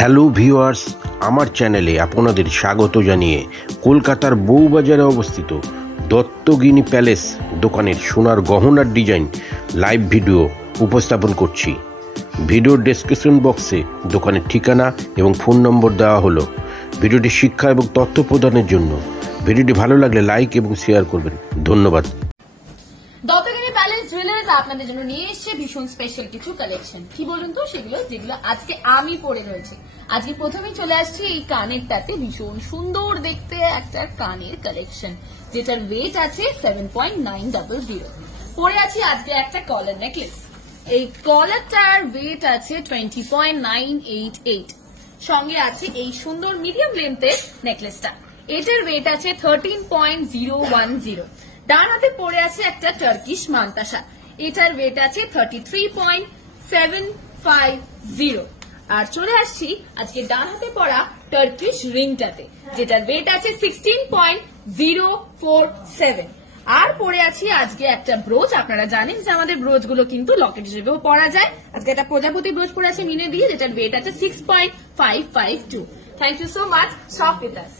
Hello viewers, আমার চ্যানেলে আপনাদের স্বাগত জানিয়ে কলকাতার বউবাজারে অবস্থিত দত্তগিনি প্যালেস দোকানের সোনার গহনার ডিজাইন লাইভ ভিডিও উপস্থাপন করছি। ভিডিওর ডেসক্রিপশন বক্সে দোকানের ঠিকানা এবং ফোন নম্বর দেওয়া হলো। ভিডিওটি শিক্ষা এবং তথ্য প্রদানের জন্য। ভিডিওটি ভালো লাগলে লাইক এবং শেয়ার করবেন। ধন্যবাদ। দত্তগিনি প্যালেস জুয়েলার্স আপনাদের জন্য নিয়ে এসেছে ভীষণ স্পেশাল কিছু কালেকশন। কি বলুন তো সেগুলো, যেগুলো আজকে আমি পরে রয়েছে। আজকে প্রথমেই চলে আসছি এই কানেরটাতে, ভীষণ সুন্দর দেখতে একটা কানের কালেকশন, যেটার ওয়েট আছে 7.900। পরে আছি আজকে একটা কলার নেকলেস। এই কলারটার ওয়েট আছে 20.988। সঙ্গে আছে এই সুন্দর মিডিয়াম লেন্থের নেকলেসটা, এটার ওয়েট আছে 13.010। ডান হাতে পড়ে আছে একটা টার্কিশ মান্তাসা, এটার ওয়েট আছে 33.750। আর চলে আসছি আজকে ডান হাতে পড়া টার্কিশ রিংটাতে, যেটার ওয়েট আছে 16.047। আর পরে আছি আজকে একটা ব্রোচ। আপনারা জানেন যে আমাদের ব্রোচ গুলো কিন্তু লকেট হিসেবেও পরা যায়। আজকে একটা প্রজাপতি ব্রোচ পরে আছে মিনে দিয়ে, যেটার ওয়েট আছে 6.552। Thank you so much, shop with us.